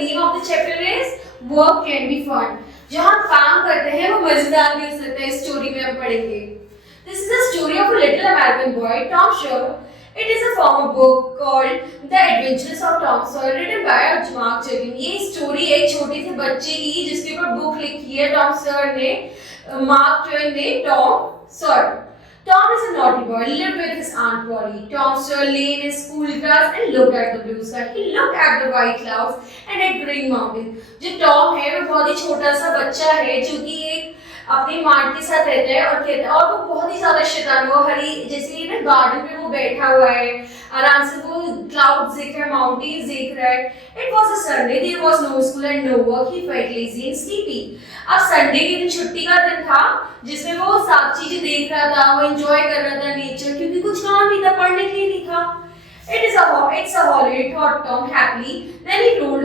name of the chapter is Work Can Be Fun. जो हम काम करते हैं वो मजेदार भी हो सकता है. इस स्टोरी में हम पढ़ेंगे. This is a story of a little American boy, Tom Sawyer. It is a former book called The Adventures of Tom Sawyer, written by Mark Twain. ये स्टोरी एक छोटे से बच्चे की जिसके ऊपर बुक लिखी है टॉम सॉयर ने, मार्क ट्वेन ने. Tom Sawyer. Tom is a naughty boy, lived with his Aunt Polly. Tom Sawyer lay in his school class and looked at the blue sky. He looked at the white clouds and at green mountains. जो Tom है वो बहुत ही छोटा सा बच्चा है जो कि एक अपनी माँ के साथ रहता है और कहता है, और वो बहुत ही ज्यादा शैतान है. वो हरी जैसे ना गार्डन में वो बैठा हुआ है, आराम से वो क्लाउड्स देख रहा है, माउंटेन्स देख रहा है. It was a Sunday. There was no school and no work. He felt lazy and sleepy. अब संडे के दिन छुट्टी का दिन था जिसमें वो सब चीजें देख रहा था, वो एंजॉय कर रहा था नेचर, क्योंकि कुछ काम नहीं था, पढ़ने के लिए नहीं था. It's a holiday, thought Tom happily. Then he rolled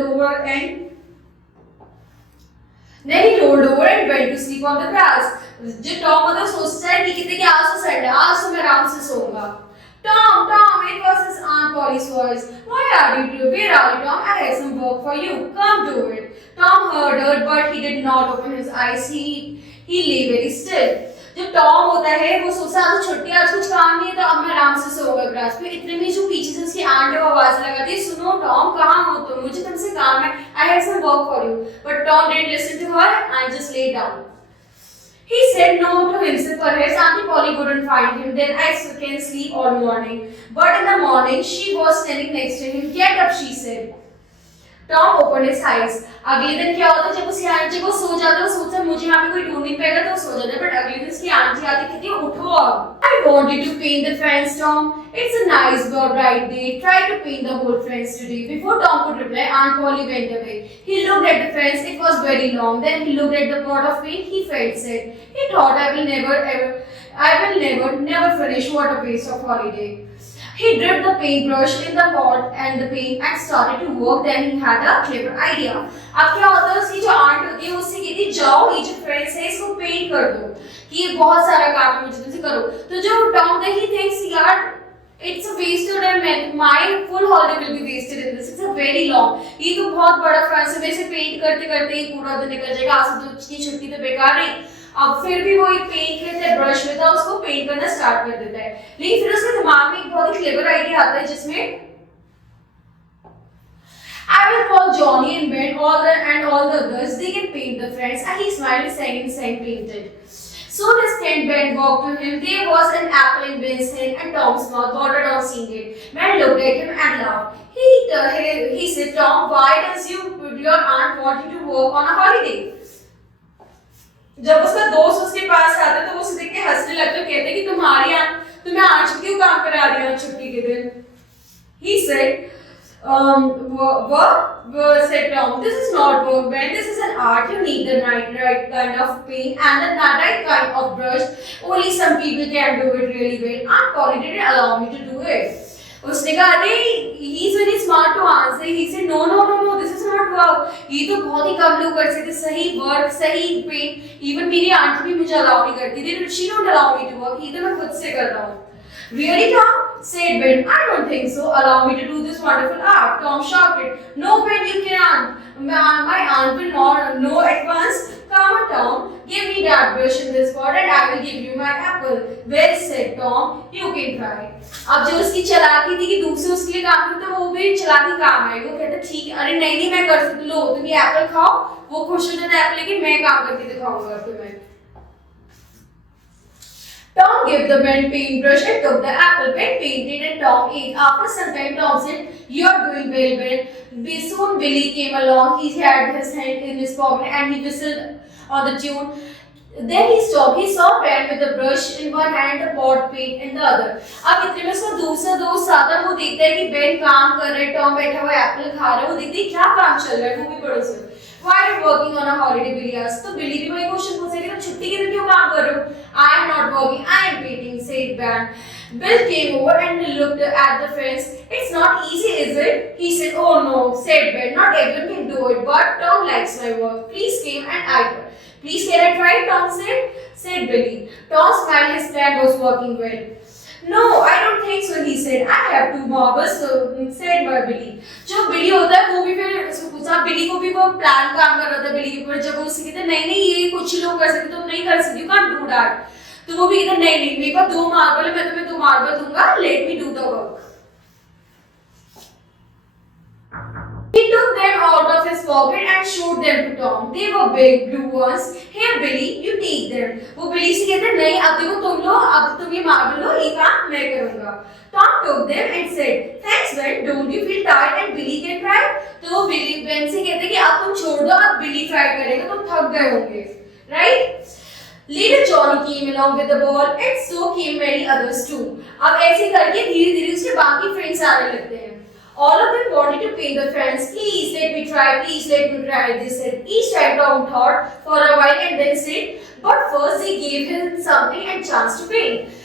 over and went to sleep on the grass. जो टॉम मतलब सोचता है कि कितने कि आज तो संडे, आज तो मैं आराम से सोऊंगा. Tom, it was his Aunt Polly's voice. Where are you, Tom? I have some work for you. Come do it. Tom heard her, but he did not open his eyes. He lay very still. जब Tom होता है वो सोचता है आज छुट्टी, आज कुछ काम नहीं है तो अब मैं आराम से सोऊंगा ग्रास पे. इतने में जो पीछे से उसकी आंट है वो आवाज लगाती है, सुनो टॉम, कहाँ हो तुम, मुझे तुमसे काम है. I have some work for you. But Tom didn't listen to her and just lay down. He said no to himself. Perhaps Auntie Polly wouldn't find him. Then I can sleep all morning. But in the morning, she was standing next to him. Get up, she said. Tom opened his eyes. अगले दिन क्या होता है जब उसकी aunty को सो जाता है, सोचता है मुझे यहाँ पे कोई ढूंढ नहीं पाएगा तो सो जाता है. बट अगले दिन उसकी आंटी आती कहती है उठो अब. I want you to paint the fence, Tom. It's a nice bright day. Try to paint the whole fence today. Before Tom could reply, Aunt Polly went away. He looked at the fence. It was very long. Then he looked at the pot of paint. He felt sad. He thought, I will never finish. What a waste of holiday. He dipped the paintbrush in the pot and the paint and started to work. Then he had a clever idea. अब क्या होता है, उसकी जो aunt होती है उससे कहती जाओ ये जो फ्रेंड्स है इसको पेंट कर दो कि ये बहुत सारा काम है मुझे तुमसे करो. तो जो टॉम था he thinks यार it's a wasted and my full holiday will be wasted in this. It's a very long. ये तो बहुत बड़ा फ्रेंड्स है, वैसे पेंट करते करते ही पूरा दिन निकल जाएगा. आज तो उसकी छुट्टी तो बेकार नहीं. अब फिर भी वो एक पेंट लेता है, ब्रश लेता है, उसको पेंट करना स्टार्ट कर देता है. लेकिन फिर उसके दिमाग में एक बहुत ही क्लेवर आइडिया आता है जिसमें I will call Johnny and Ben and all the others. They can paint the friends. And he smiled, sang painted. Soon his friend Ben walked to him. There was an apple in Ben's hand and Tom's mouth watered on seeing it. Ben looked at him and laughed. He said, Tom, why does your aunt want you to work on a holiday? जब उसका दोस्त उसके पास आता है तो वो उसे देख के हंसने लगता है, कहते कि तुम्हें आज क्यों काम करा रही है छुट्टी के दिन. He said, work, said Tom. This is not work, Ben. This is an art. You need the right kind of paint and the right kind of brush. Only some people can do it really well. Aunt Polly didn't allow me to do it. उसने कहा अरे he's very smart to answer. He said no, this is not work. ये तो बहुत ही कम लोग कर सकते सही वर्क, सही पेंट. इवन मेरी आंटी भी मुझे अलाउ नहीं करती. She don't allow me to work. ये तो मैं खुद से कर रहा हूँ. Really, Tom? Said Ben. I don't think so. Allow me to do this wonderful art. Tom shouted. No, Ben, you can't. My aunt will not know at once. Come on, Tom. Give me that brush in this pot and I will give you my apple. Well said, Tom. You can try. अब जो उसकी चालाकी थी कि दूसरे उसके लिए काम करते वो भी चालाकी काम है. वो कहता ठीक है, अरे नहीं मैं कर सकती, लो तुम ये एप्पल खाओ. वो खुश हो जाता है एप्पल लेके, मैं काम करके दिखाऊंगा तुम्हें. Tom gave the Ben paintbrush and took the apple. Ben painted and Tom ate. After some time, Tom said, "You're doing well, Ben." Soon Billy came along. He had his hand in his pocket and he whistled on the tune. Then he stopped. He saw Ben with a brush in one hand, a pot paint in the other. अब इतने में उसका दूसरा दोस्त आता है. वो देखता है कि Ben काम कर रहा है, Tom बैठा हुआ एप्पल खा रहा है. वो देखते है क्या काम चल रहा है. वो भी पड़ोस में. Why are you working on a holiday, Billy asked. तो बिली भी वही क्वेश्चन पूछेगी तो छुट्टी के दिन क्यों काम कर रहे हो? I am not working, I am painting, said Ben. Bill came over and looked at the fence. It's not easy, is it? He said. Oh no, said Ben. Not everyone can do it, but Tom likes my work. Please came and I. Please can I try? Tom said Billy. Tom smiled. His plan was working well. No, I don't think so, he said. I have two marbles, so said Billy. जो बिली होता है वो भी फिर उसको पूछा बिली को plan काम कर रहा था बिली के ऊपर, जब वो उससे कहते नहीं नहीं ये कुछ लोग कर सकते, तुम नहीं कर सकती, यू कांट डू दैट, तो वो भी कहता नहीं नहीं मेरे पास 2 मार्बल है, मैं तुम्हें 2 मार्बल दूंगा, let me do the work. He took them out of his pocket and showed them to Tom. They were big blue ones. Here, Billy, you take them. वो बिली से कहते नहीं अब देखो तुम लो, अब तुम ये मार्बल लो, ये काम मैं करूंगा। Tom took them and said, "Thanks, Ben. Don't you feel tired and Billy can try?" तो वो बिली बेन से कहते कि अब तुम छोड़ दो, अब बिली ट्राई करेगा, तुम थक गए होंगे, right? Later, Johnny came along with the ball, and so came many others too. अब ऐसे करके धीरे-धीरे उसके बाकी फ्रेंड्स आने लगते हैं। All of them wanted to paint the fence. Please let me try. Please let me try. They said. Each time Tom thought for a while and then said, "But first they gave him something and chance to paint."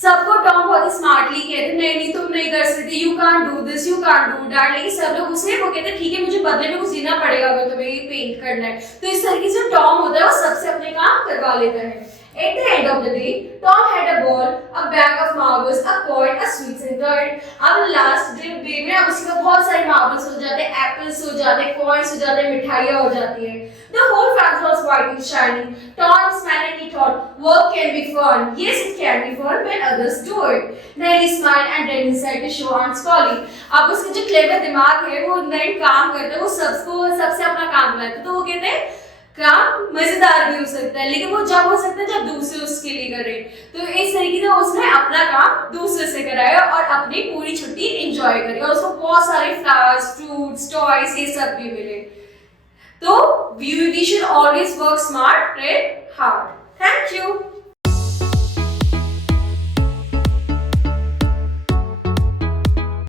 सबको Tom बहुत ही smartly कहते नहीं नहीं तुम नहीं कर सकते, you can't do this, you can't do that, लेकिन सब लोग उसे वो कहते ठीक है मुझे बदले में कुछ देना पड़ेगा अगर तुम्हें ये पेंट करना है। तो इस तरीके से टॉम होता है वो सबसे अपने काम करवा लेता है। At the end of the day, Tom had a ball, a bag of marbles, a coin, a sweets and curd. अब लास्ट डे में अब उसके पास बहुत सारे मार्बल्स हो जाते हैं, एप्पल्स हो जाते हैं, कॉइन्स हो जाते हैं, मिठाइयाँ हो जाती हैं। The whole fence was white and shining. Tom smiled and he thought, work can be fun. Yes, it can be fun when others do it. Then he smiled and ran inside to show Aunt Polly. अब उसका जो clever दिमाग है वो नए काम करता है, वो सबसे अपना काम बनाता है, तो वो कहते हैं काम मजेदार भी हो सकता है, लेकिन वो जब हो सकता है जब दूसरे उसके लिए करे। तो इस तरीके से उसने अपना काम दूसरे से कराया और अपनी पूरी छुट्टी एंजॉय करी और उसको बहुत सारे फ्लावर्स, फ्रूट्स, टॉयज ये सब भी मिले। तो we should always work smart, play hard. Thank you.